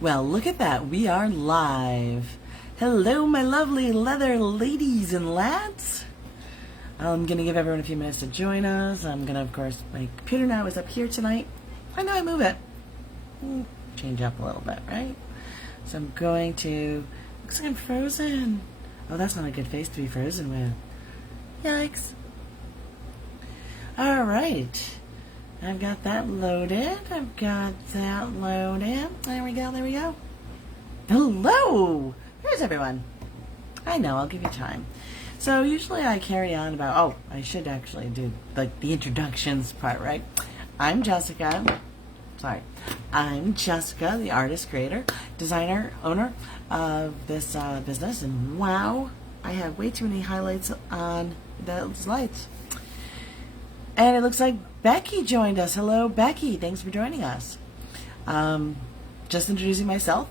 Well, look at that. We are live. Hello, my lovely leather ladies and lads. I'm going to give everyone a few minutes to join us. I'm going to, of course, my computer now is up here tonight. I know I move it. Change up a little bit, right? So I'm going to... Looks like I'm frozen. Oh, that's not a good face to be frozen with. Yikes. All right. I've got that loaded. I've got that loaded. There we go, there we go. Hello! There's everyone. I know, I'll give you time. So usually I carry on about, oh, I should actually do like the introductions part, right? I'm Jessica. I'm Jessica, the artist, creator, designer, owner of this business. And wow, I have way too many highlights on the slides. And it looks like Becky joined us. Hello, Becky. Thanks for joining us. Just introducing myself.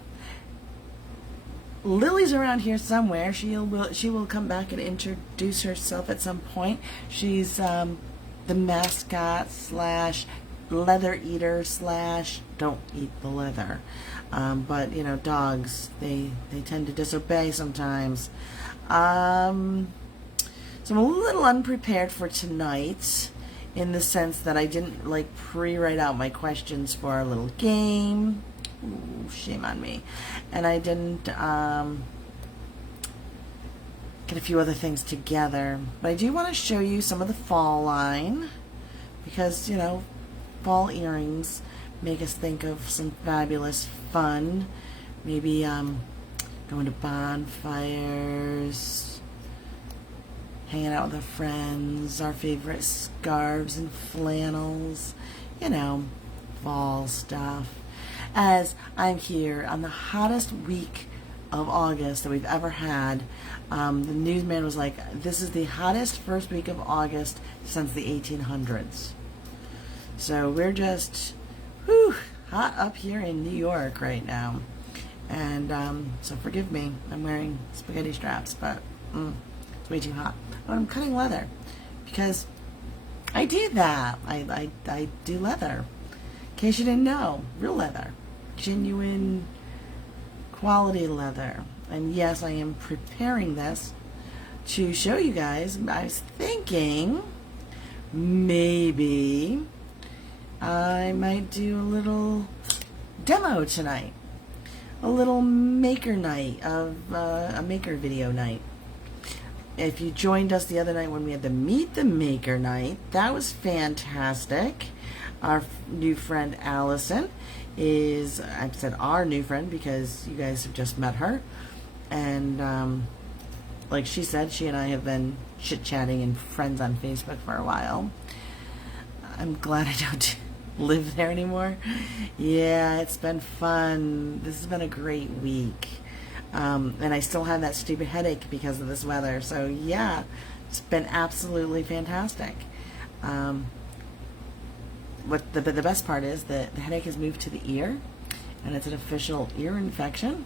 Lily's around here somewhere. She will come back and introduce herself at some point. She's the mascot slash leather eater slash don't eat the leather. But you know, dogs they tend to disobey sometimes. So I'm a little unprepared for tonight, in the sense that I didn't like pre-write out my questions for our little game. Ooh, shame on me. And I didn't get a few other things together. But I do want to show you some of the fall line, because, you know, fall earrings make us think of some fabulous fun. Maybe going to bonfires, hanging out with our friends, our favorite scarves and flannels, you know, fall stuff. As I'm here on the hottest week of August that we've ever had. The newsman was like, this is the hottest first week of August since the 1800s. So we're just, hot up here in New York right now. And so forgive me, I'm wearing spaghetti straps, but it's way too hot. But I'm cutting leather because I do that. I do leather. In case you didn't know, real leather, genuine quality leather. And yes, I am preparing this to show you guys. I was thinking maybe I might do a little demo tonight, a little maker night of a maker video night. If you joined us the other night when we had the Meet the Maker night, that was fantastic. Our new friend Allison is, I've said our new friend because you guys have just met her. And like she said, she and I have been chit-chatting and friends on Facebook for a while. I'm glad I don't live there anymore. Yeah, it's been fun. This has been a great week. And I still have that stupid headache because of this weather. So yeah, it's been absolutely fantastic. What the best part is that the headache has moved to the ear, and it's an official ear infection.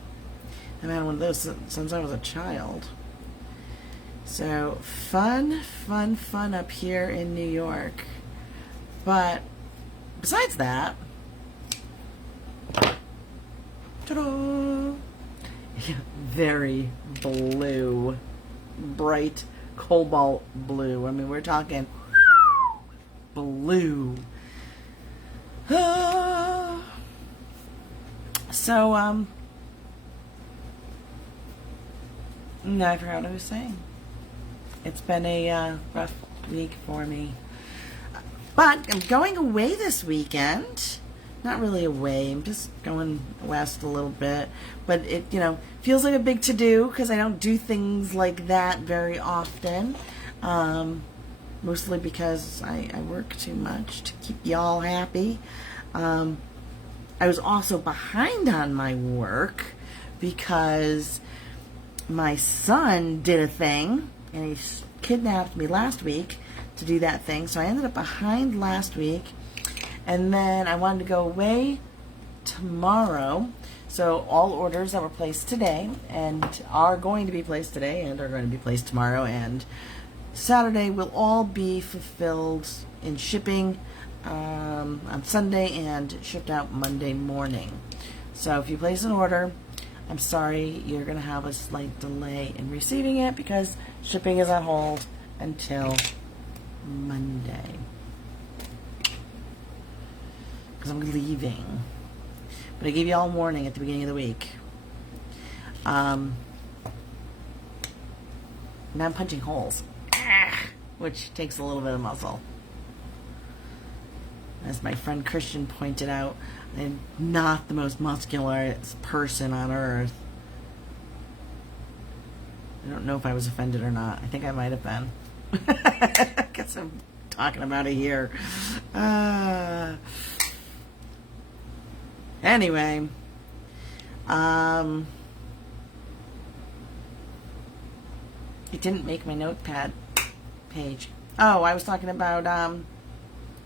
I've had one of those since I was a child. So fun up here in New York. But besides that, ta-da! Very blue, bright cobalt blue. I mean, we're talking blue. So, no, I forgot what I was saying. It's been a rough week for me. But I'm going away this weekend. Not really away, I'm just going west a little bit. But it, you know, feels like a big to-do because I don't do things like that very often. Mostly because I work too much to keep y'all happy. I was also behind on my work because my son did a thing and he kidnapped me last week to do that thing. So I ended up behind last week. And then I wanted to go away tomorrow. So all orders that were placed today and are going to be placed today and are going to be placed tomorrow and Saturday will all be fulfilled in shipping on Sunday and shipped out Monday morning. So if you place an order, I'm sorry, you're going to have a slight delay in receiving it because shipping is on hold until Monday. Because I'm leaving. But I gave you all warning at the beginning of the week. Now I'm punching holes, which takes a little bit of muscle. As my friend Christian pointed out, I'm not the most muscular person on earth. I don't know if I was offended or not. I think I might have been. I guess I'm talking about it here. Anyway, it didn't make my notepad page. Oh, I was talking about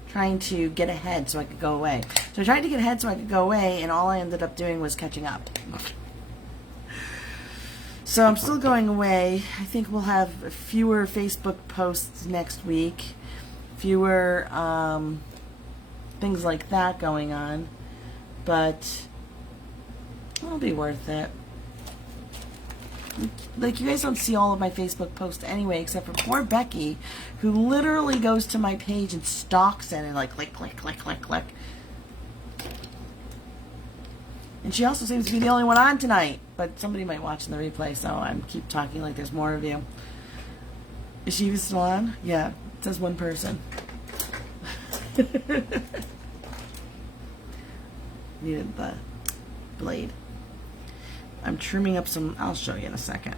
trying to get ahead so I could go away. So I tried to get ahead so I could go away, and all I ended up doing was catching up. So I'm still going away. I think we'll have fewer Facebook posts next week, fewer things like that going on. But it'll be worth it. Like, you guys don't see all of my Facebook posts anyway, except for poor Becky, who literally goes to my page and stalks it and like click, click, click, click, click. And she also seems to be the only one on tonight. But somebody might watch in the replay, so I keep talking like there's more of you. Is she even still on? Yeah, it says one person. Needed the blade. I'm trimming up some, I'll show you in a second.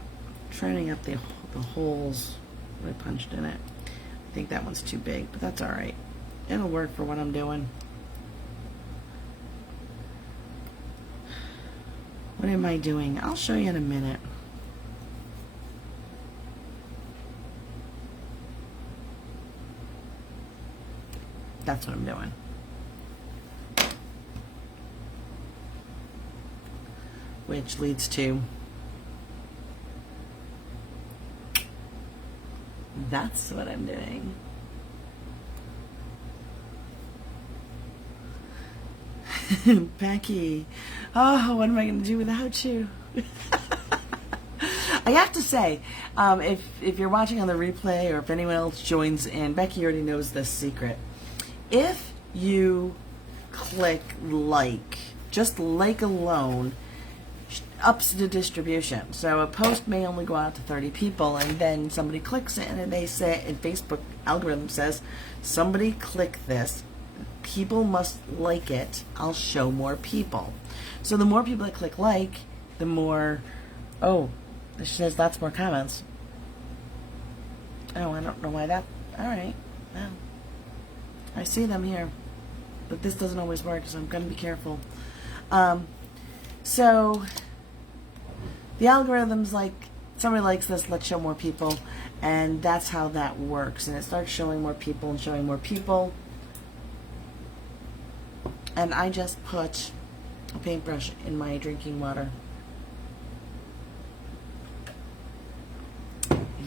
Trimming up the holes that I punched in it. I think that one's too big, but that's alright. It'll work for what I'm doing. What am I doing? I'll show you in a minute. That's what I'm doing. Which leads to that's what I'm doing. Becky, oh, what am I going to do without you? I have to say, if you're watching on the replay or if anyone else joins in, Becky already knows this secret. If you click like, just like alone, ups the distribution. So a post may only go out to 30 people, and then somebody clicks it, and they say, and Facebook algorithm says, somebody click this, people must like it, I'll show more people. So the more people that click like, the more, oh, it says lots more comments. Oh, I don't know why that, alright, well, I see them here, but this doesn't always work, so I'm going to be careful. So the algorithm's like, somebody likes this, let's show more people, and that's how that works. And it starts showing more people and showing more people. And I just put a paintbrush in my drinking water.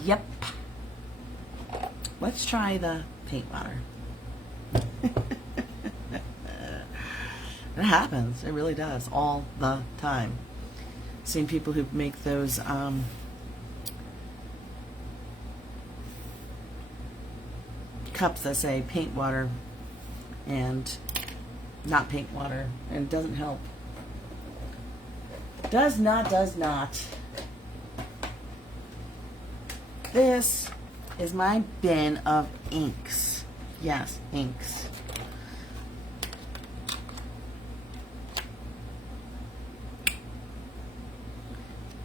Yep. Let's try the paint water. It happens. It really does. All the time. Seen people who make those cups that say paint water and not paint water, and it doesn't help. Does not. This is my bin of inks. Yes, inks.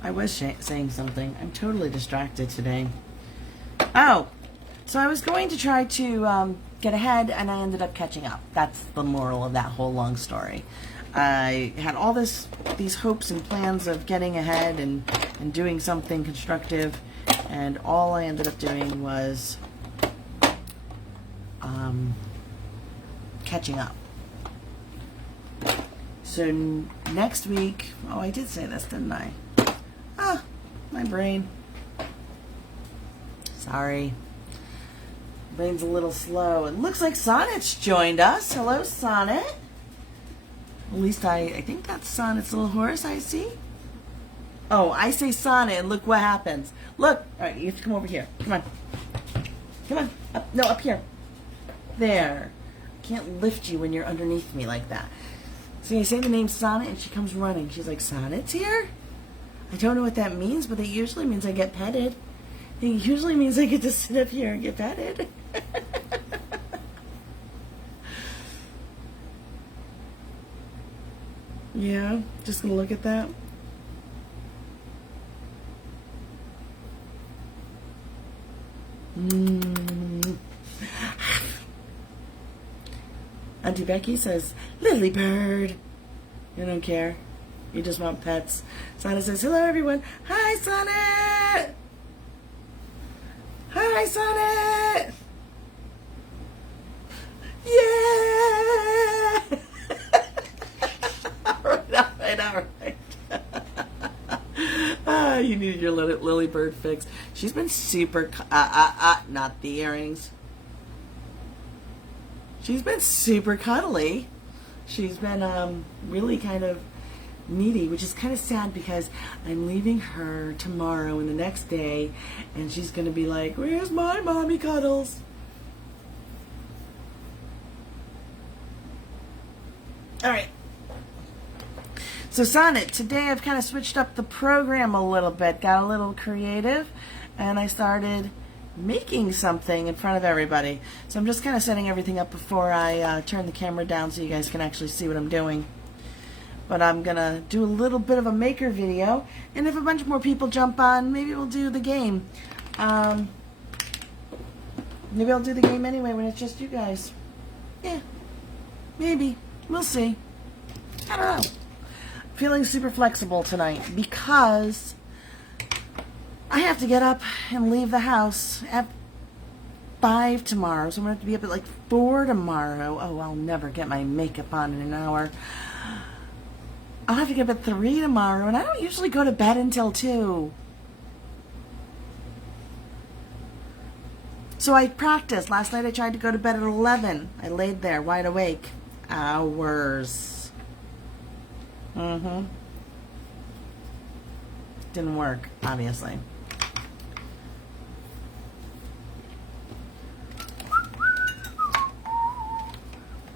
I was saying something. I'm totally distracted today. Oh, so I was going to try to get ahead, and I ended up catching up. That's the moral of that whole long story. I had all these hopes and plans of getting ahead and doing something constructive, and all I ended up doing was catching up. So next week, oh, I did say this, didn't I? Ah, my brain. Sorry. Brain's a little slow. It looks like Sonnet's joined us. Hello, Sonnet. At least I think that's Sonnet's little horse I see. Oh, I say Sonnet, and look what happens. Look! Alright, you have to come over here. Come on. Come on. Up, no, up here. There. I can't lift you when you're underneath me like that. So you say the name Sonnet, and she comes running. She's like, Sonnet's here? I don't know what that means, but it usually means I get petted. It usually means I get to sit up here and get petted. Yeah, just gonna look at that. Auntie Becky says, Lily Bird. You don't care. You just want pets. Sonnet says, hello everyone. Hi, Sonnet. Hi, Sonnet. Yeah. all right. You needed your Lily Bird fix. She's been super, not the earrings. She's been super cuddly. She's been really kind of needy, which is kind of sad because I'm leaving her tomorrow and the next day, and she's going to be like, where's my mommy cuddles? All right. So Sonnet, today I've kind of switched up the program a little bit, got a little creative, and I started making something in front of everybody. So I'm just kind of setting everything up before I turn the camera down so you guys can actually see what I'm doing. But I'm going to do a little bit of a maker video, and if a bunch more people jump on, maybe we'll do the game. Maybe I'll do the game anyway when it's just you guys. Yeah, maybe. We'll see. I don't know. Feeling super flexible tonight because I have to get up and leave the house at 5 tomorrow, so I'm going to have to be up at like 4 tomorrow. Oh, I'll never get my makeup on in an hour. I'll have to get up at 3 tomorrow, and I don't usually go to bed until 2. So I practiced. Last night I tried to go to bed at 11. I laid there wide awake. Hours. Didn't work, obviously.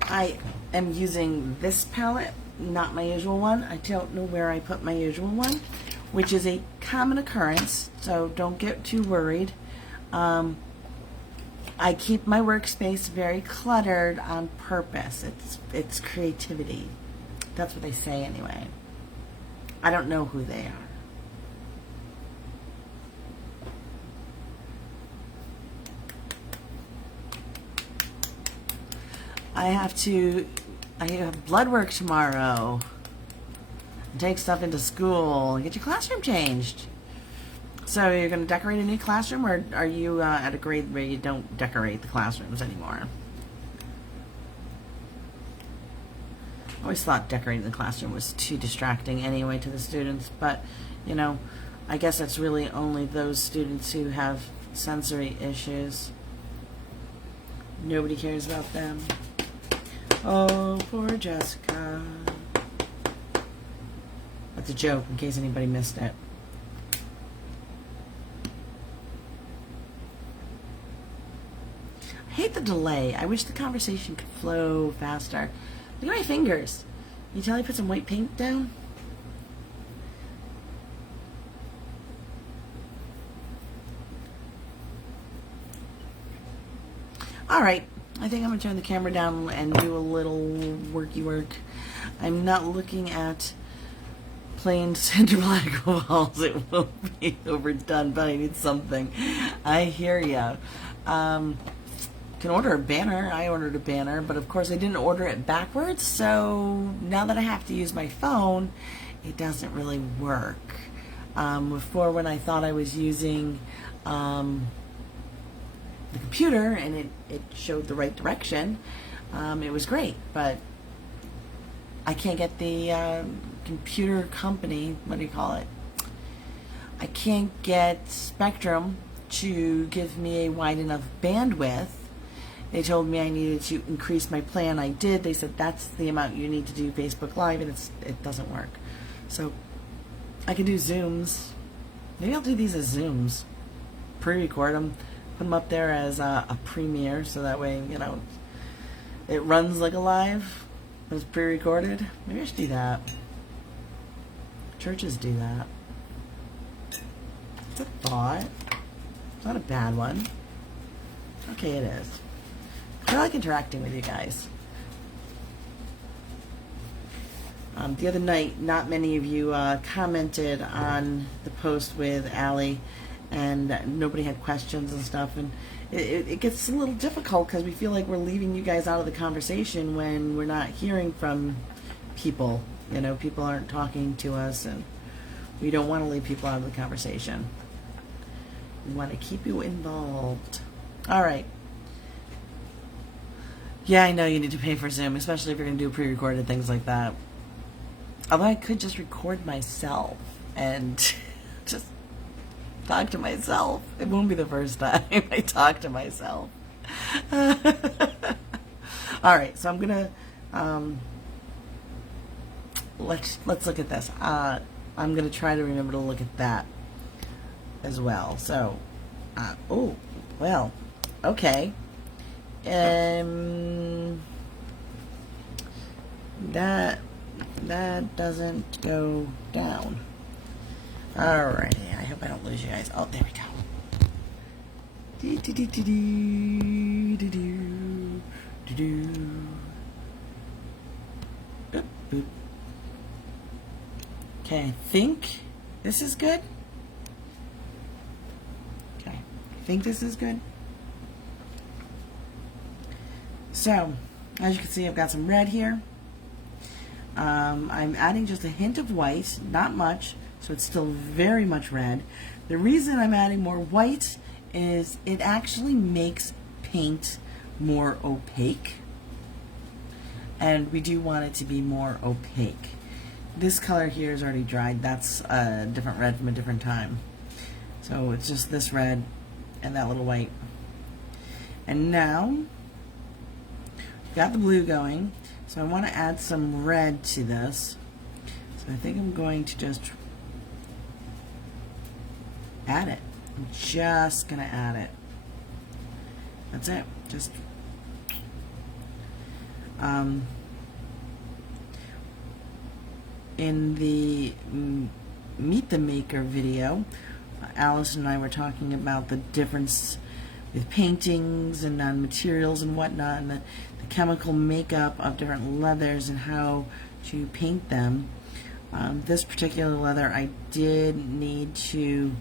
I am using this palette, not my usual one. I don't know where I put my usual one, which is a common occurrence, so don't get too worried. I keep my workspace very cluttered on purpose. It's creativity. That's what they say anyway. I don't know who they are. I have blood work tomorrow. Take stuff into school. Get your classroom changed. So you're going to decorate a new classroom, or are you at a grade where you don't decorate the classrooms anymore? I always thought decorating the classroom was too distracting anyway to the students, but, you know, I guess that's really only those students who have sensory issues. Nobody cares about them. Oh, poor Jessica. That's a joke, in case anybody missed it. I hate the delay. I wish the conversation could flow faster. Look at my fingers. Can you tell I put some white paint down? Alright, I think I'm going to turn the camera down and do a little worky work. I'm not looking at plain center black walls. It will be overdone, but I need something. I hear ya. Can order a banner. I ordered a banner, but of course I didn't order it backwards, so now that I have to use my phone, it doesn't really work. Before, when I thought I was using the computer and it showed the right direction, it was great, but I can't get the computer company, what do you call it? I can't get Spectrum to give me a wide enough bandwidth They told me I needed to increase my plan. I did. They said that's the amount you need to do Facebook Live, and it doesn't work. So I can do Zooms. Maybe I'll do these as Zooms. Pre-record them, put them up there as a premiere, so that way, you know, it runs like a live, but it's pre-recorded. Maybe I should do that. Churches do that. It's a thought. It's not a bad one. Okay, it is. I like interacting with you guys. The other night, not many of you commented on the post with Allie, and nobody had questions and stuff, and it gets a little difficult because we feel like we're leaving you guys out of the conversation when we're not hearing from people. You know, people aren't talking to us, and we don't want to leave people out of the conversation. We want to keep you involved. All right. Yeah, I know you need to pay for Zoom, especially if you're going to do pre-recorded things like that. Although I could just record myself and just talk to myself. It won't be the first time I talk to myself. All right, so I'm gonna let's look at this. I'm gonna try to remember to look at that as well. So, oh well, okay. That doesn't go down. Alrighty, I hope I don't lose you guys. Oh, there we go. Okay, I think this is good. Okay, I think this is good. So, as you can see, I've got some red here. I'm adding just a hint of white, not much, so it's still very much red. The reason I'm adding more white is it actually makes paint more opaque, and we do want it to be more opaque. This color here is already dried. That's a different red from a different time. So it's just this red and that little white. And now, got the blue going. So I want to add some red to this. So I think I'm going to just add it. I'm just going to add it. That's it. Just in the Meet the Maker video, Alice and I were talking about the difference with paintings and materials and whatnot, and the chemical makeup of different leathers and how to paint them. This particular leather I did need to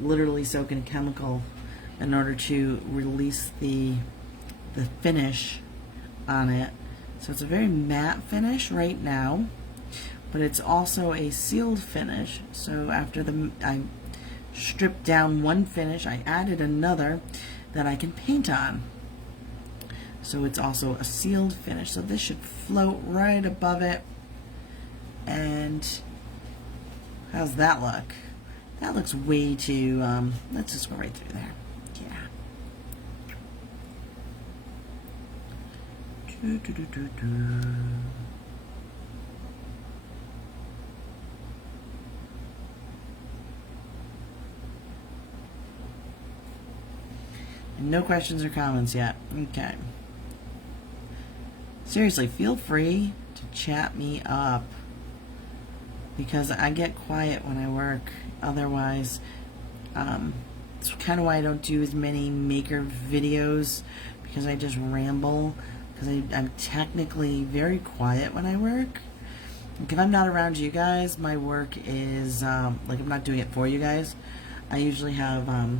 literally soak in a chemical in order to release the finish on it. So it's a very matte finish right now, but it's also a sealed finish. So after I stripped down one finish, I added another that I can paint on. So it's also a sealed finish. So this should float right above it. And how's that look? That looks way too, let's just go right through there. Yeah. And no questions or comments yet. Okay. Seriously, feel free to chat me up, because I get quiet when I work. Otherwise, it's kind of why I don't do as many maker videos, because I just ramble, because I'm technically very quiet when I work. Like if I'm not around you guys, my work is, like I'm not doing it for you guys. I usually have a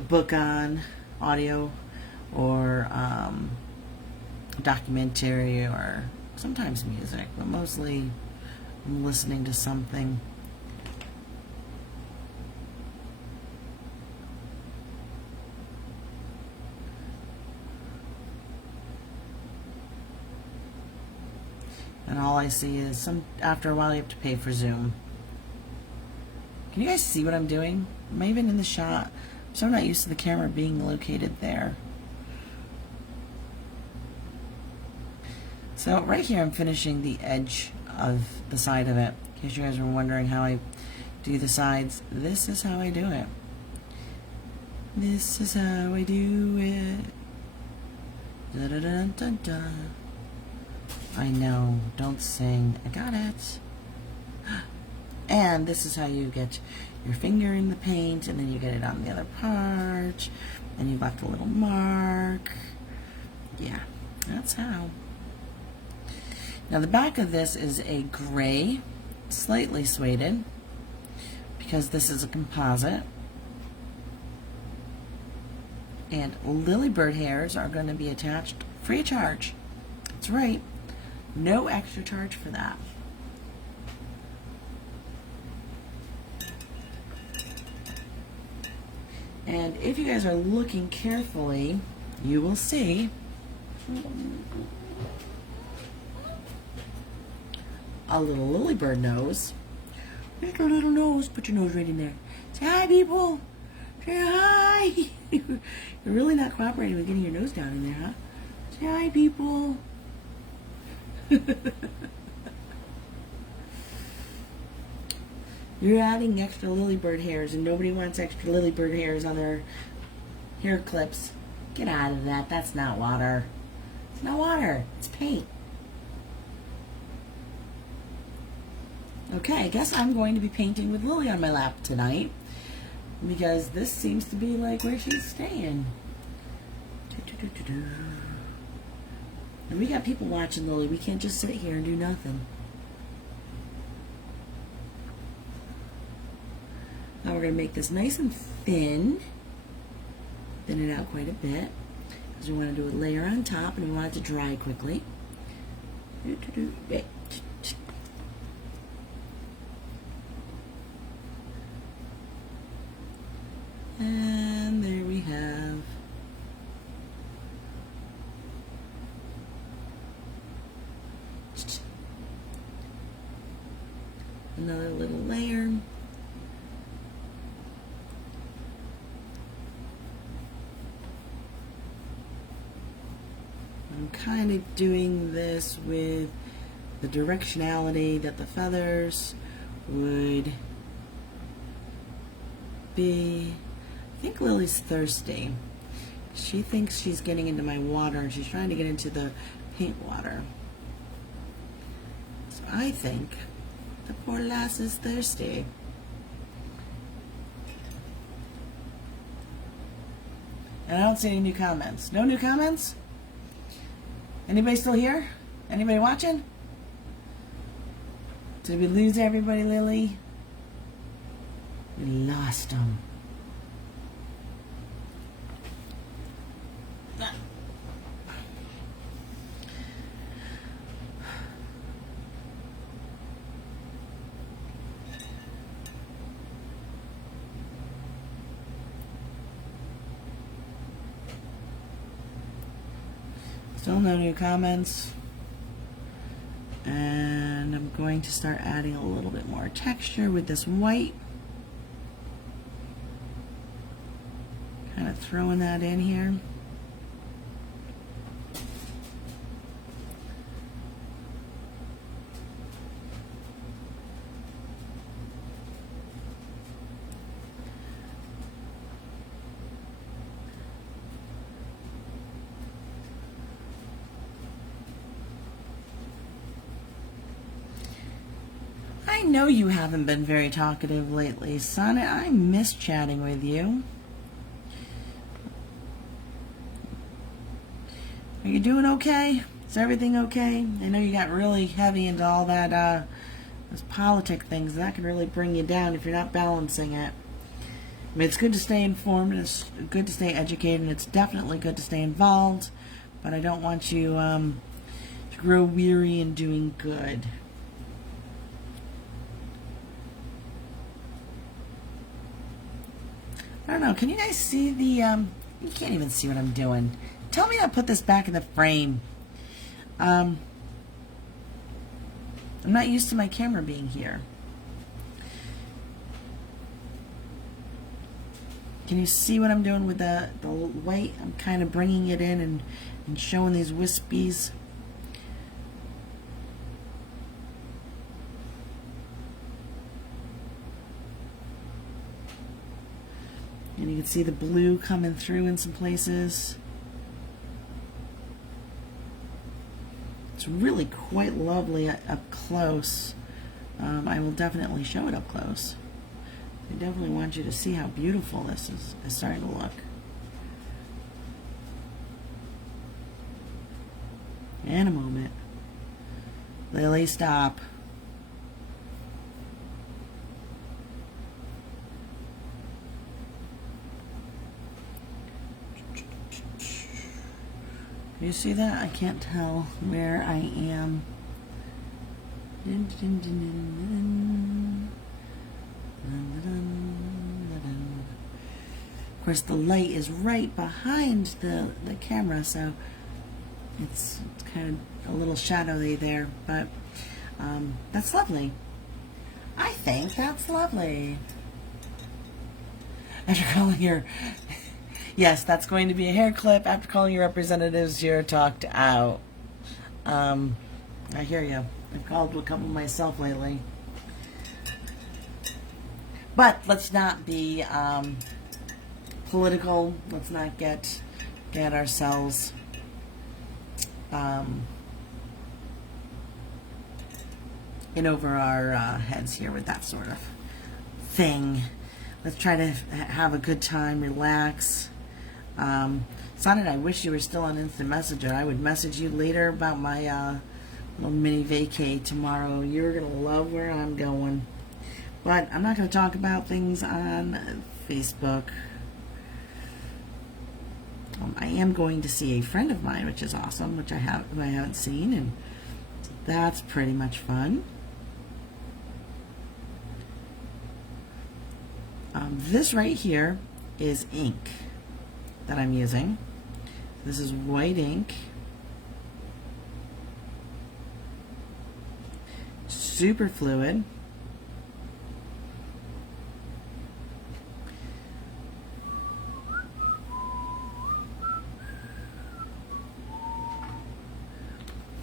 book on, audio, or documentary, or sometimes music, but mostly I'm listening to something. And all I see is after a while you have to pay for Zoom. Can you guys see what I'm doing? Am I even in the shot? I'm so not used to the camera being located there. So right here I'm finishing the edge of the side of it. In case you guys were wondering how I do the sides, this is how I do it. This is how I do it. Da da da da da. I know, don't sing. I got it. And this is how you get your finger in the paint, and then you get it on the other part, and you left a little mark. Yeah, that's how. Now the back of this is a gray, slightly suede, because this is a composite. And lily bird hairs are going to be attached free of charge. That's right, no extra charge for that. And if you guys are looking carefully, you will see a little lily bird nose. There's your little nose. Put your nose right in there. Say hi, people. Say hi. You're really not cooperating with getting your nose down in there, huh? Say hi, people. You're adding extra lily bird hairs, and nobody wants extra lily bird hairs on their hair clips. Get out of that. That's not water. It's not water. It's paint. Okay, I guess I'm going to be painting with Lily on my lap tonight, because this seems to be like where she's staying. And we got people watching Lily. We can't just sit here and do nothing. Now we're going to make this nice and thin. Thin it out quite a bit, because we want to do a layer on top, and we want it to dry quickly. And there we have another little layer. I'm kind of doing this with the directionality that the feathers would be. I think Lily's thirsty. She thinks she's getting into my water, and she's trying to get into the paint water. So I think the poor lass is thirsty. And I don't see any new comments. No new comments? Anybody still here? Anybody watching? Did we lose everybody, Lily? We lost them. Still no new comments. And I'm going to start adding a little bit more texture with this white. Kind of throwing that in here. I know you haven't been very talkative lately, son. I miss chatting with you. Are you doing okay? Is everything okay? I know you got really heavy into all that, those politic things. That can really bring you down if you're not balancing it. I mean, it's good to stay informed, and it's good to stay educated, and it's definitely good to stay involved, but I don't want you to grow weary in doing good. I don't know, can you guys see the, you can't even see what I'm doing. Tell me how to put this back in the frame. I'm not used to my camera being here. Can you see what I'm doing with the white? I'm kind of bringing it in and showing these wispies. And you can see the blue coming through in some places. It's really quite lovely up close. I will definitely show it up close. I definitely want you to see how beautiful this is starting to look. In a moment. Lily, stop. You see that? I can't tell where I am. Of course, the light is right behind the camera, so it's kind of a little shadowy there, but that's lovely. I think that's lovely. After calling your, yes, that's going to be a hair clip. After calling your representatives, you're talked out. I hear you. I've called a couple myself lately. But let's not be political. Let's not get ourselves in over our heads here with that sort of thing. Let's try to have a good time, relax. Sonnet, I wish you were still on Instant Messenger. I would message you later about my little mini vacay tomorrow. You're going to love where I'm going. But I'm not going to talk about things on Facebook. I am going to see a friend of mine, which is awesome, who I haven't seen, and that's pretty much fun. This right here is ink that I'm using. This is white ink. Super fluid.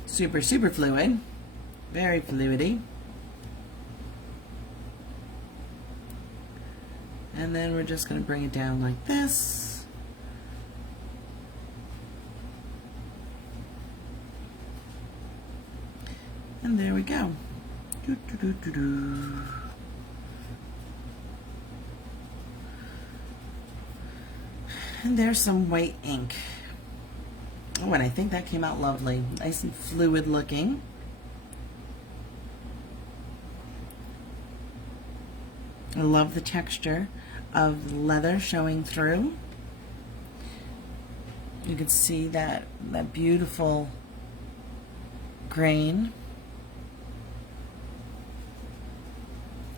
Super fluid. Very fluidy. And then we're just going to bring it down like this. And there we go. Doo, doo, doo, doo, doo. And there's some white ink. Oh, and I think that came out lovely. Nice and fluid looking. I love the texture of leather showing through. You can see that beautiful grain.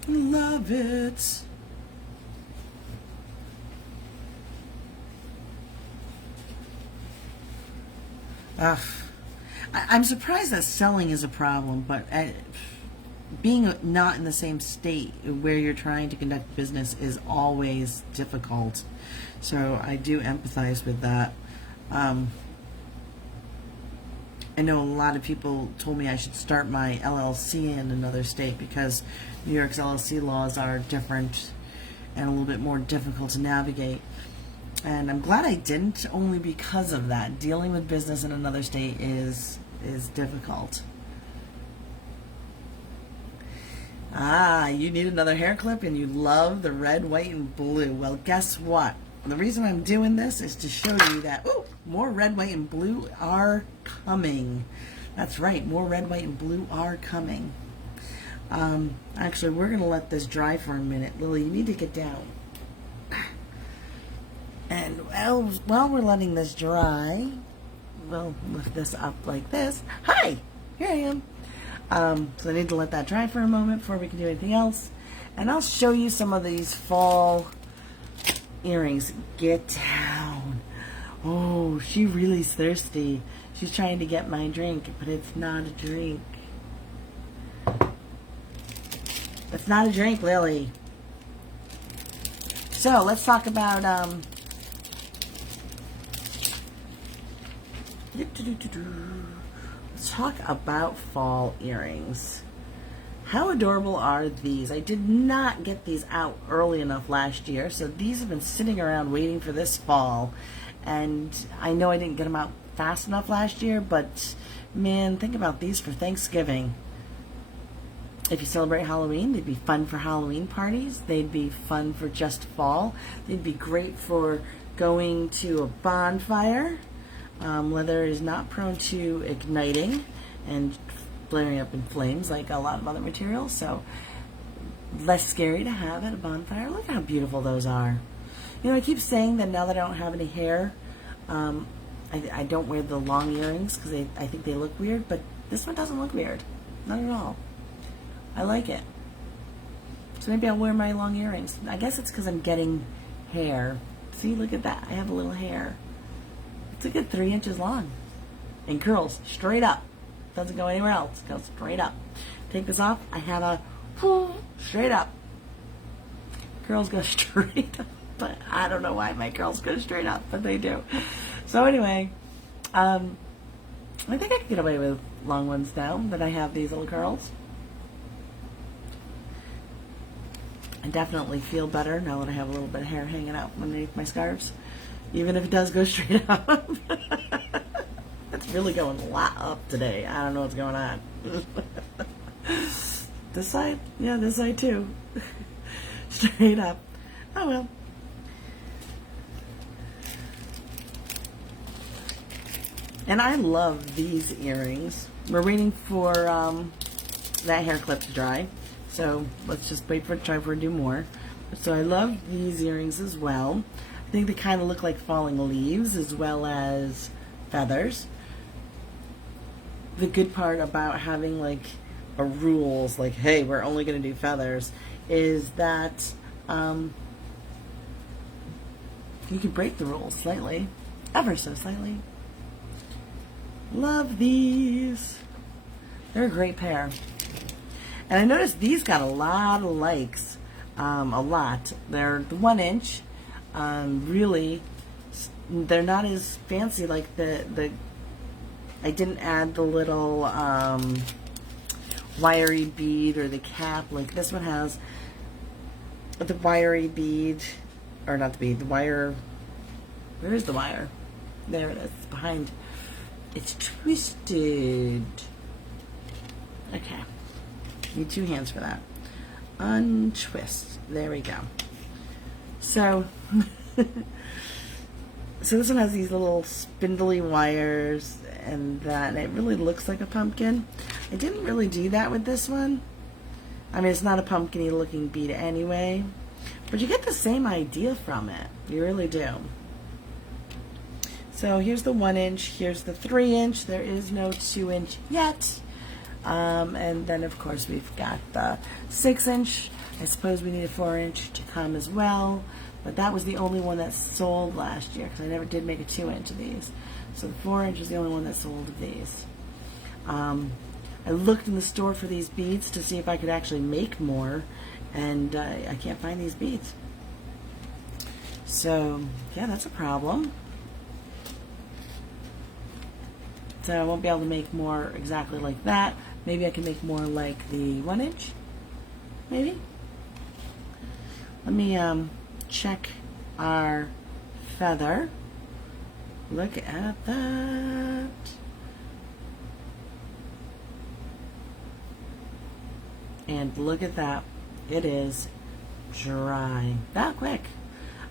Love it. I'm surprised that selling is a problem, but being not in the same state where you're trying to conduct business is always difficult. So I do empathize with that. I know a lot of people told me I should start my LLC in another state because New York's LLC laws are different and a little bit more difficult to navigate. And I'm glad I didn't, only because of that. Dealing with business in another state is difficult. You need another hair clip and you love the red, white, and blue. Well, guess what? The reason I'm doing this is to show you that more red, white, and blue are coming. That's right, more red, white, and blue are coming. Actually, we're going to let this dry for a minute. Lily, you need to get down. And while we're letting this dry, we'll lift this up like this. Hi! Here I am. So I need to let that dry for a moment before we can do anything else. And I'll show you some of these fall earrings. Get down. Oh, she really's thirsty. She's trying to get my drink, but it's not a drink. It's not a drink, Lily. So let's talk about let's talk about fall earrings. How adorable are these? I did not get these out early enough last year, so these have been sitting around waiting for this fall. And I know I didn't get them out fast enough last year, but man, think about these for Thanksgiving. If you celebrate Halloween, they'd be fun for Halloween parties. They'd be fun for just fall. They'd be great for going to a bonfire. Leather is not prone to igniting and flaring up in flames like a lot of other materials, so less scary to have at a bonfire. Look how beautiful those are. You know, I keep saying that now that I don't have any hair, I don't wear the long earrings because I think they look weird, but this one doesn't look weird. Not at all. I like it. So maybe I'll wear my long earrings. I guess it's because I'm getting hair. See, look at that. I have a little hair. It's a good 3 inches long. And curls straight up. Doesn't go anywhere else. It goes straight up. Take this off. I have a straight up. Curls go straight up. But I don't know why my curls go straight up, but they do. So anyway, I think I can get away with long ones now that I have these little curls. I definitely feel better now that I have a little bit of hair hanging out underneath my scarves, even if it does go straight up. It's really going a lot up today. I don't know what's going on. This side? Yeah, this side too. Straight up. Oh well. And I love these earrings. We're waiting for that hair clip to dry. So let's just wait for it to dry before we do more. So I love these earrings as well. I think they kind of look like falling leaves as well as feathers. The good part about having like a rules, like, hey, we're only going to do feathers, is that you can break the rules slightly, ever so slightly. Love these. They're a great pair. And I noticed these got a lot of likes. A lot. They're the 1 inch. Really, they're not as fancy like the I didn't add the little wiry bead or the cap. Like this one has the wiry bead, or not the bead, the wire. Where is the wire? There it is. It's behind. It's twisted. Okay. Need 2 hands for that. Untwist. There we go. So, so this one has these little spindly wires and that, and it really looks like a pumpkin. I didn't really do that with this one. I mean, it's not a pumpkin-y looking bead anyway, but you get the same idea from it. You really do. So here's the 1 inch, here's the 3 inch. There is no 2 inch yet. And then of course we've got the 6 inch. I suppose we need a 4 inch to come as well, but that was the only one that sold last year because I never did make a 2 inch of these. So the 4 inch is the only one that sold of these. I looked in the store for these beads to see if I could actually make more, and I can't find these beads. So yeah, that's a problem. So I won't be able to make more exactly like that. Maybe I can make more like the 1 inch. Maybe. Let me check our feather. Look at that. And look at that. It is dry that quick.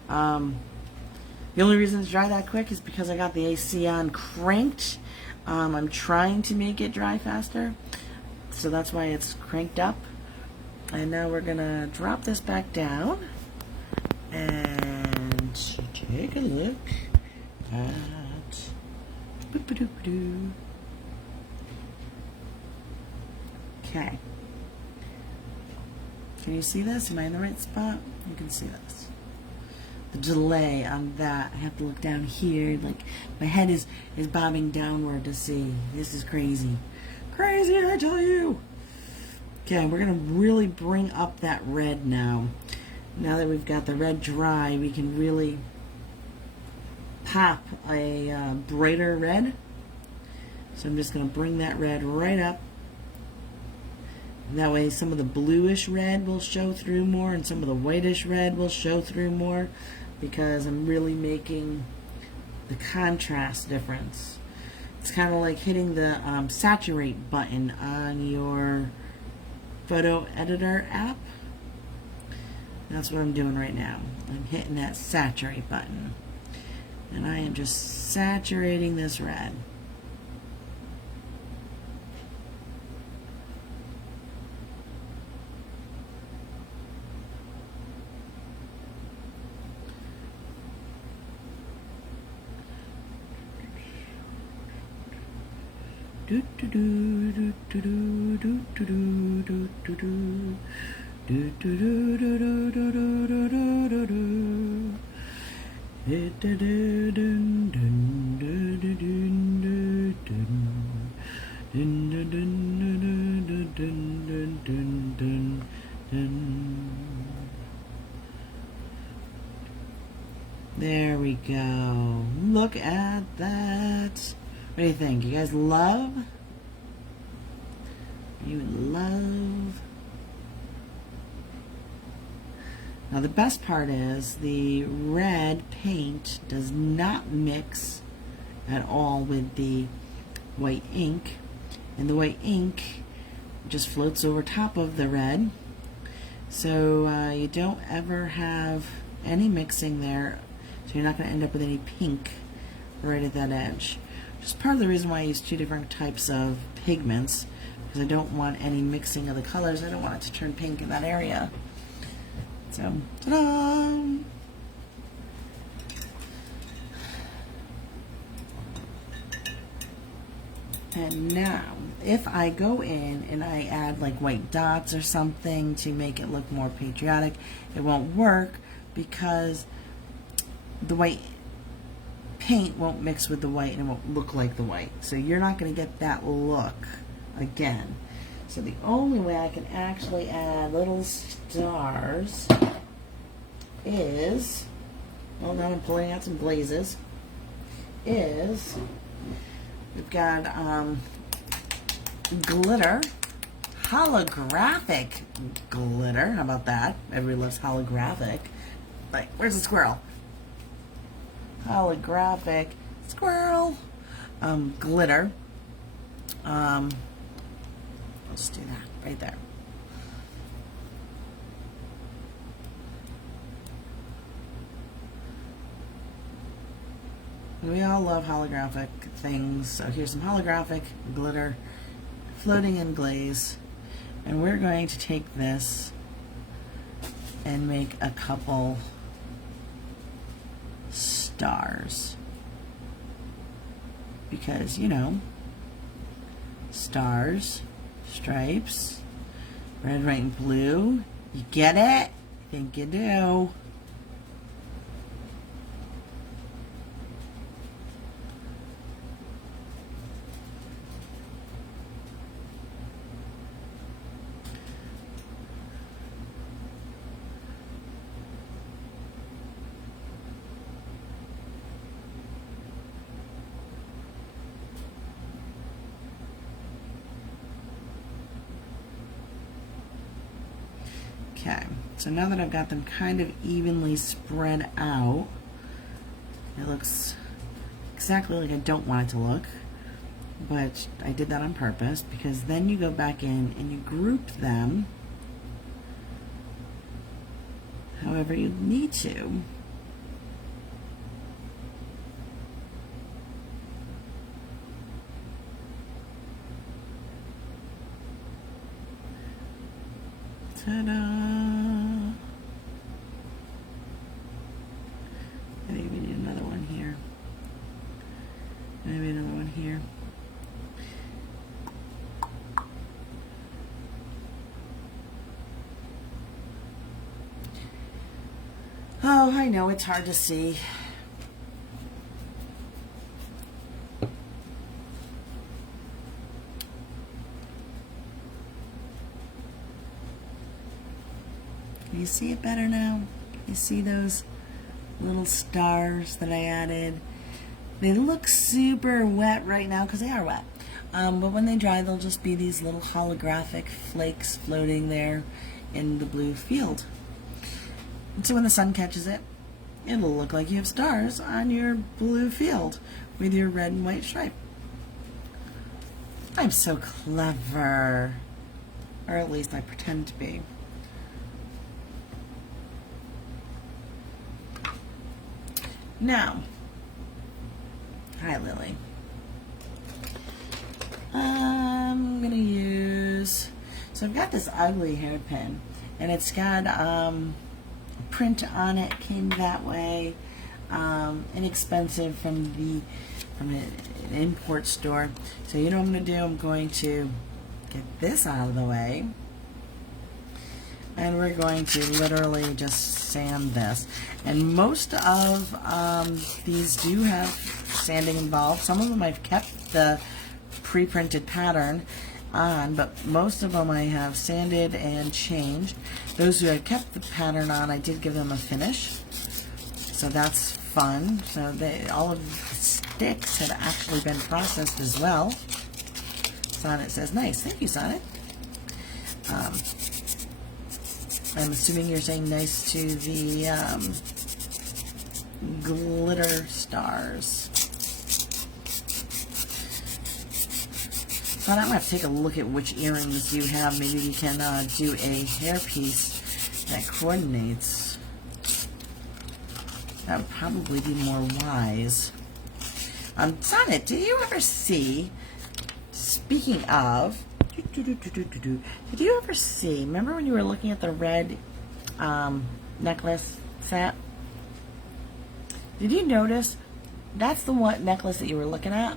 The only reason it's dry that quick is because I got the AC on cranked. I'm trying to make it dry faster, so that's why it's cranked up. And now we're gonna drop this back down and take a look at okay. Can you see this? Am I in the right spot? You can see this. The delay on that. I have to look down here. Like my head is bobbing downward to see. This is crazy. Crazy, I tell you. Okay, we're gonna really bring up that red now. Now that we've got the red dry, we can really pop a brighter red. So I'm just gonna bring that red right up And that way some of the bluish red will show through more and some of the whitish red will show through more, because I'm really making the contrast difference. It's kind of like hitting the saturate button on your photo editor app. That's what I'm doing right now. I'm hitting that saturate button. And I am just saturating this red. Do do do do do do do do do do do. Do do do do do do do do do do. It do do dun dun do do dun dun dun dun dun dun dun dun dun dun. There we go. Look at that. What do you think? You guys love? You love? Now the best part is the red paint does not mix at all with the white ink, and the white ink just floats over top of the red, so you don't ever have any mixing there, so you're not going to end up with any pink right at that edge. Just part of the reason why I use two different types of pigments, because I don't want any mixing of the colors. I don't want it to turn pink in that area. So, ta-da! And now, if I go in and I add like white dots or something to make it look more patriotic, it won't work because the white paint won't mix with the white and it won't look like the white. So you're not going to get that look again. So the only way I can actually add little stars is, well, now I'm pulling out some glazes, is we've got glitter, holographic glitter. How about that? Everybody loves holographic. Like, where's the squirrel? Holographic squirrel glitter. I'll just do that right there. We all love holographic things, so here's some holographic glitter floating in glaze, and we're going to take this and make a couple stars, because, you know, stars, stripes, red, white, and blue. You get it? I think you do. Okay, so now that I've got them kind of evenly spread out, it looks exactly like I don't want it to look, but I did that on purpose, because then you go back in and you group them however you need to. Ta-da! I think we need another one here. Maybe another one here. Oh, I know it's hard to see. Can you see it better now? You see those little stars that I added? They look super wet right now because they are wet. But when they dry, they'll just be these little holographic flakes floating there in the blue field. And so when the sun catches it, it'll look like you have stars on your blue field with your red and white stripe. I'm so clever. Or at least I pretend to be. Now, hi Lily. I'm gonna use, so I've got this ugly hairpin, and it's got a print on it, came that way, inexpensive from an import store. So you know what I'm gonna do? I'm going to get this out of the way, and we're going to literally just sand this. And most of these do have sanding involved. Some of them I've kept the pre-printed pattern on, but most of them I have sanded and changed. Those who have kept the pattern on, I did give them a finish, so that's fun. So all of the sticks had actually been processed as well. Sonnet says, nice. Thank you, Sonnet. I'm assuming you're saying nice to the glitter stars. So I'm going to have to take a look at which earrings you have. Maybe we can do a hairpiece that coordinates. That would probably be more wise. Sonnet, do you ever see, speaking of, did you ever see, remember when you were looking at the red necklace set? Did you notice that's the one necklace that you were looking at?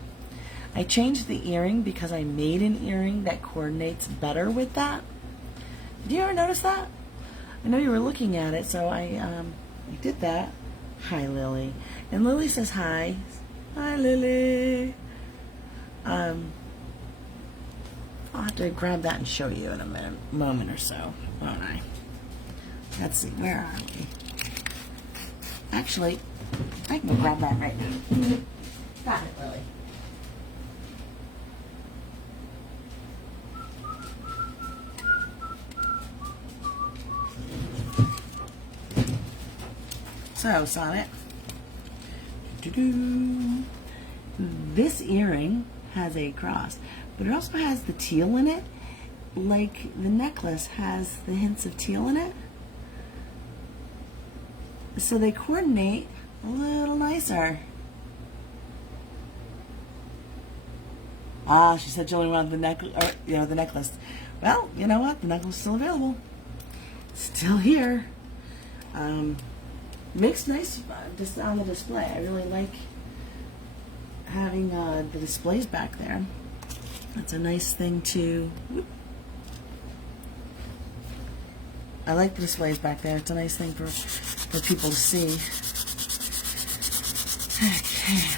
I changed the earring because I made an earring that coordinates better with that. Did you ever notice that? I know you were looking at it, so I did that. Hi, Lily. And Lily says hi. Hi, Lily. I'll have to grab that and show you in a moment or so, won't I? Let's see, where are we? Actually, I can grab that right now. Got it, Lily. So, Sonnet. This earring has a cross, but it also has the teal in it, like the necklace has the hints of teal in it. So they coordinate a little nicer. Ah, she said she only wanted the necklace, or the necklace. Well, you know what? The necklace is still available. Still here. Makes nice just on the display. I really like having the displays back there. That's a nice thing to. I like the displays back there. It's a nice thing for people to see. Okay,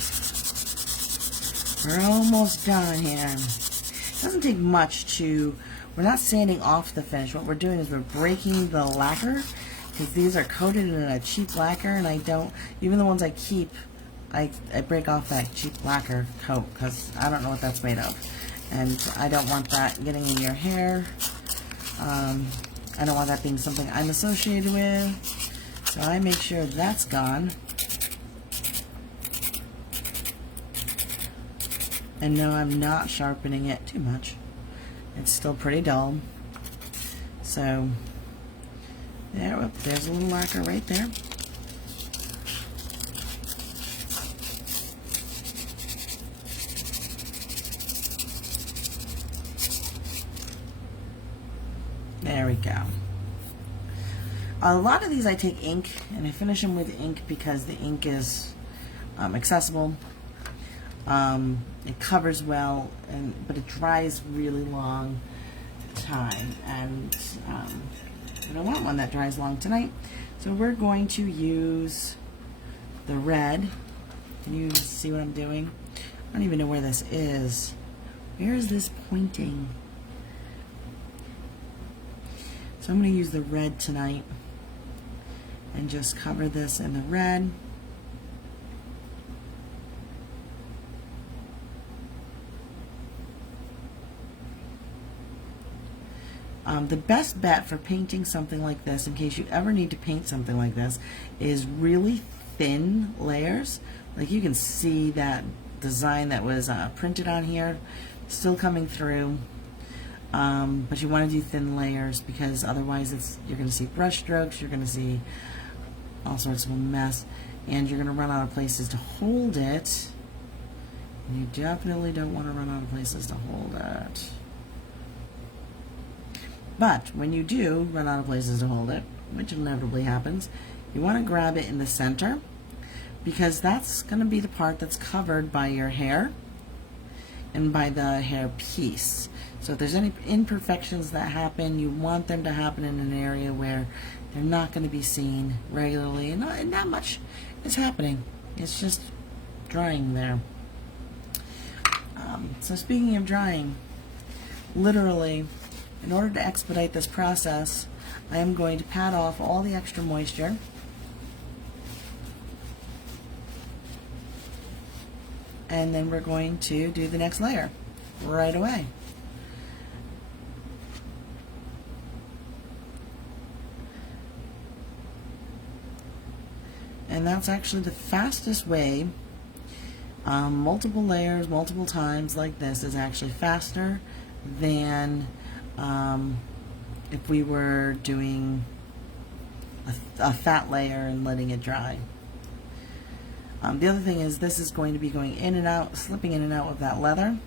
we're almost done here. It doesn't take much to. We're not sanding off the finish. What we're doing is we're breaking the lacquer, because these are coated in a cheap lacquer, and I don't, even the ones I keep, I break off that cheap lacquer coat because I don't know what that's made of, and I don't want that getting in your hair. I don't want that being something I'm associated with, so I make sure that's gone. And no, I'm not sharpening it too much. It's still pretty dull. So there's a little lacquer right there. There we go. A lot of these I take ink, and I finish them with ink because the ink is accessible. It covers well, but it dries really long time, and I don't want one that dries long tonight. So we're going to use the red. Can you see what I'm doing? I don't even know where this is. Where is this pointing? So I'm going to use the red tonight and just cover this in the red. The best bet for painting something like this, in case you ever need to paint something like this, is really thin layers. Like you can see that design that was printed on here still coming through. But you want to do thin layers because otherwise you're going to see brush strokes, you're going to see all sorts of a mess, and you're going to run out of places to hold it. And you definitely don't want to run out of places to hold it. But when you do run out of places to hold it, which inevitably happens, you want to grab it in the center because that's going to be the part that's covered by your hair and by the hair piece. So if there's any imperfections that happen, you want them to happen in an area where they're not going to be seen regularly, and not much is happening. It's just drying there. So speaking of drying, literally, in order to expedite this process, I am going to pat off all the extra moisture. And then we're going to do the next layer right away. And that's actually the fastest way. Multiple layers, multiple times like this is actually faster than if we were doing a fat layer and letting it dry. The other thing is this is going to be going in and out, slipping in and out of that leather.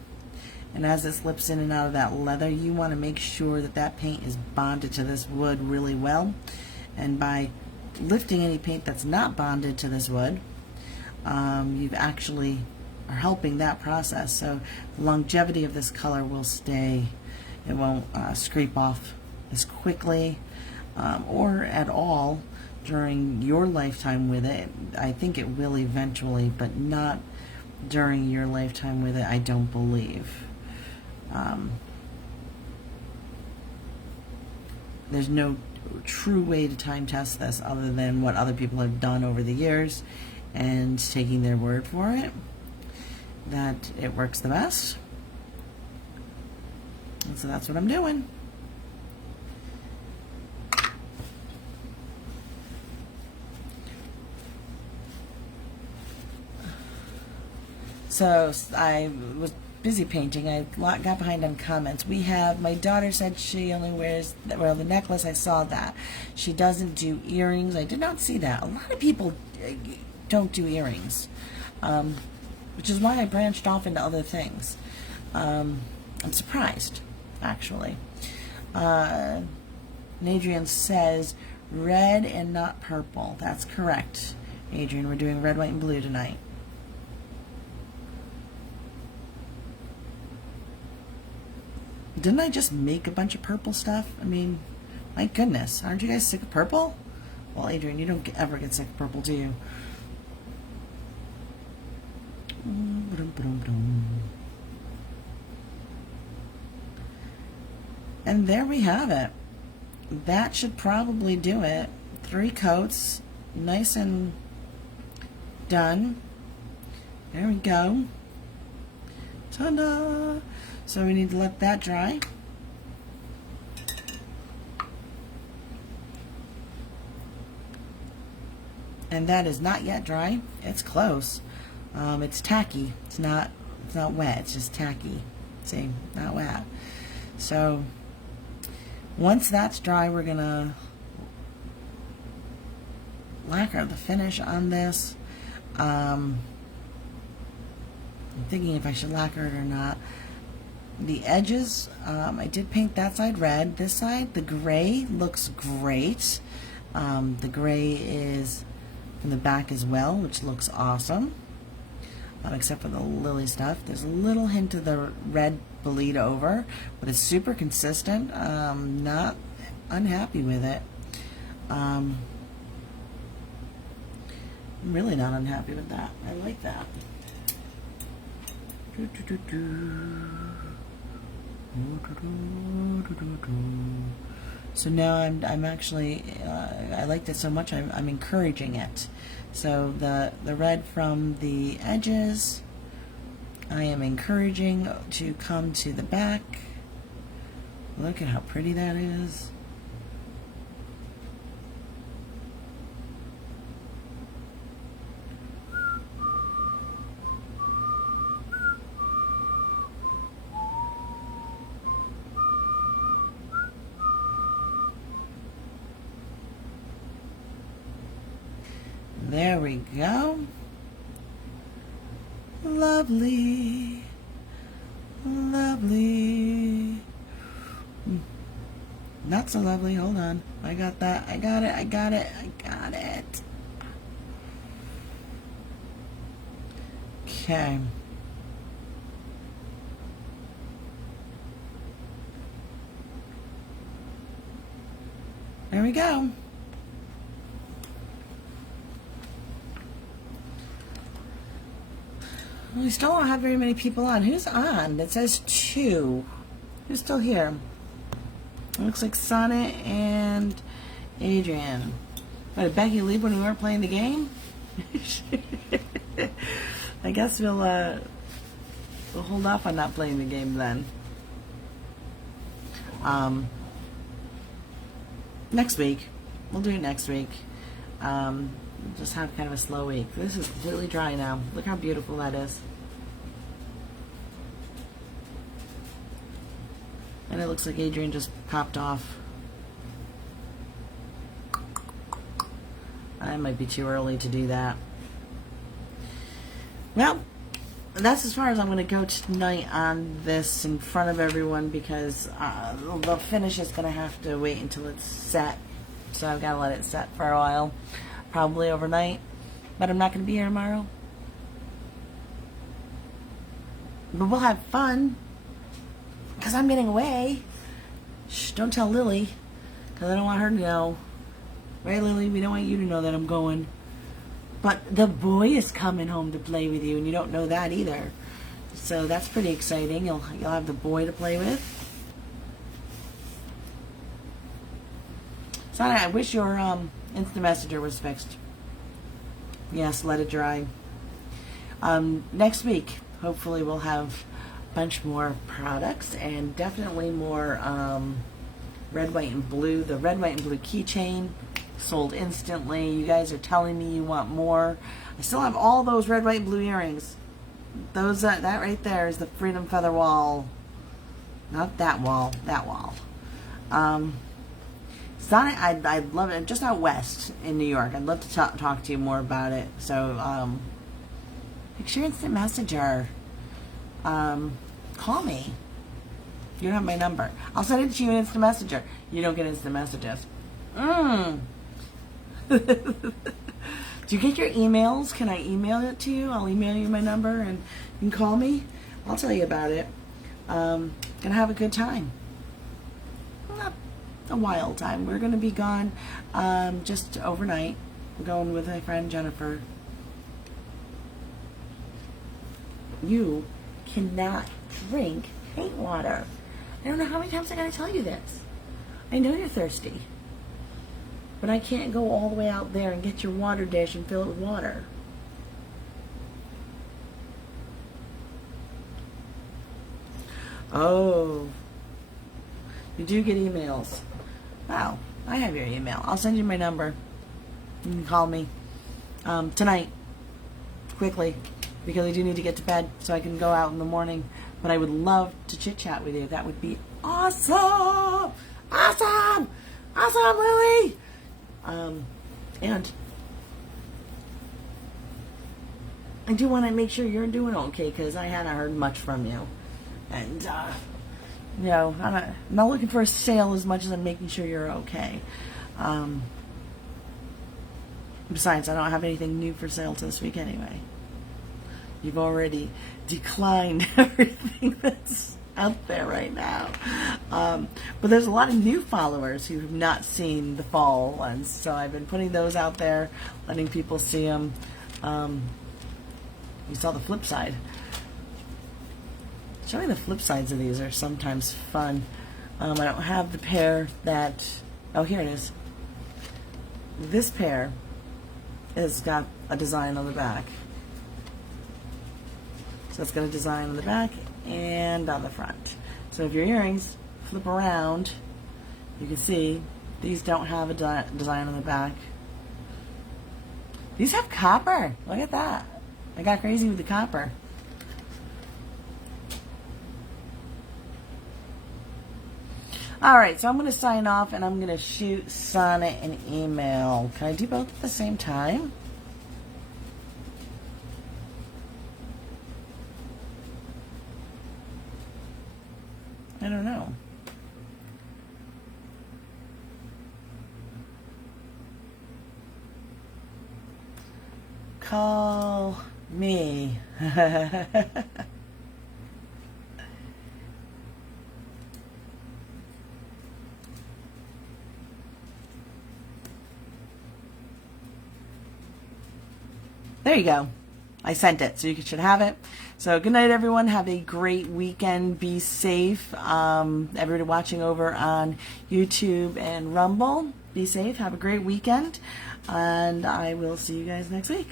And as it slips in and out of that leather, you want to make sure that that paint is bonded to this wood really well. And by lifting any paint that's not bonded to this wood, you've actually are helping that process. So the longevity of this color will stay. It won't scrape off as quickly or at all during your lifetime with it. I think it will eventually, but not during your lifetime with it, I don't believe. There's no true way to time test this other than what other people have done over the years and taking their word for it that it works the best. And so that's what I'm doing. So I was busy painting. I got behind on comments. My daughter said she only wears, well, the necklace, I saw that. She doesn't do earrings. I did not see that. A lot of people don't do earrings, which is why I branched off into other things. I'm surprised, actually. Adrian says red and not purple. That's correct, Adrian. We're doing red, white, and blue tonight. Didn't I just make a bunch of purple stuff? I mean, my goodness, aren't you guys sick of purple? Well, Adrian, you don't ever get sick of purple, do you? And there we have it. That should probably do it. 3 coats, nice and done. There we go. Ta-da! So we need to let that dry. And that is not yet dry. It's close. It's tacky. It's not wet. It's just tacky. See, not wet. So once that's dry, we're gonna lacquer the finish on this. I'm thinking if I should lacquer it or not. The edges, I did paint that side red. This side, the gray looks great. The gray is in the back as well, which looks awesome. Except for the lily stuff. There's a little hint of the red bleed over, but it's super consistent. Not unhappy with it. I'm really not unhappy with that. I like that. So now I'm actually I liked it so much I'm encouraging it. So the red from the edges I am encouraging to come to the back Look at how pretty that is. There we go. Lovely. Lovely. Not so lovely. Hold on. I got that. I got it. I got it. I got it. Okay. There we go. We still don't have very many people on. Who's on? It says 2. Who's still here? It looks like Sonnet and Adrian. What, did Becky leave when we weren't playing the game? I guess we'll hold off on not playing the game then. Next week. We'll do it next week. Just have kind of a slow week. This is completely dry now. Look how beautiful that is. And it looks like Adrian just popped off. I might be too early to do that. Well, that's as far as I'm going to go tonight on this in front of everyone, because the finish is going to have to wait until it's set. So I've got to let it set for a while. Probably overnight. But I'm not going to be here tomorrow. But we'll have fun. Because I'm getting away. Shh, don't tell Lily. Because I don't want her to know. Right, Lily? We don't want you to know that I'm going. But the boy is coming home to play with you, and you don't know that either. So that's pretty exciting. You'll have the boy to play with. Sonny, I wish your instant messenger was fixed. Yes, let it dry. Next week, hopefully we'll have a bunch more products, and definitely more red, white, and blue. The red, white, and blue keychain sold instantly. You guys are telling me you want more. I still have all those red, white, and blue earrings. Those that right there is the Freedom Feather wall. Not that wall. That wall. Sonnet, I'd love it. Just out west in New York. I'd love to talk to you more about it. So, make sure instant messenger. Call me. You don't have my number. I'll send it to you in instant messenger. You don't get instant messages. Do you get your emails? Can I email it to you? I'll email you my number and you can call me. I'll tell you about it. Gonna have a good time. Not a wild time. We're gonna be gone just overnight. We're going with my friend Jennifer. You cannot drink paint water. I don't know how many times I gotta tell you this. I know you're thirsty. But I can't go all the way out there and get your water dish and fill it with water. Oh. You do get emails. Wow. I have your email. I'll send you my number. You can call me. Tonight. Quickly. Because I do need to get to bed so I can go out in the morning. But I would love to chit-chat with you. That would be awesome! Awesome! Awesome, Lily! And I do want to make sure you're doing okay, because I hadn't heard much from you. And, you know, I'm not looking for a sale as much as I'm making sure you're okay. Besides, I don't have anything new for sale this week anyway. You've already declined everything that's out there right now. But there's a lot of new followers who have not seen the fall ones, so I've been putting those out there, letting people see them. You saw the flip side. Showing the flip sides of these are sometimes fun. I don't have the pair that... Oh, here it is. This pair has got a design on the back. So it's got a design on the back and on the front. So if your earrings flip around, you can see these don't have a design on the back. These have copper. Look at that. I got crazy with the copper. Alright, so I'm going to sign off and I'm going to shoot Sonnet an email. Can I do both at the same time? I don't know. Call me. There you go. I sent it, so you should have it. So good night, everyone. Have a great weekend. Be safe. Everybody watching over on YouTube and Rumble, be safe. Have a great weekend. And I will see you guys next week.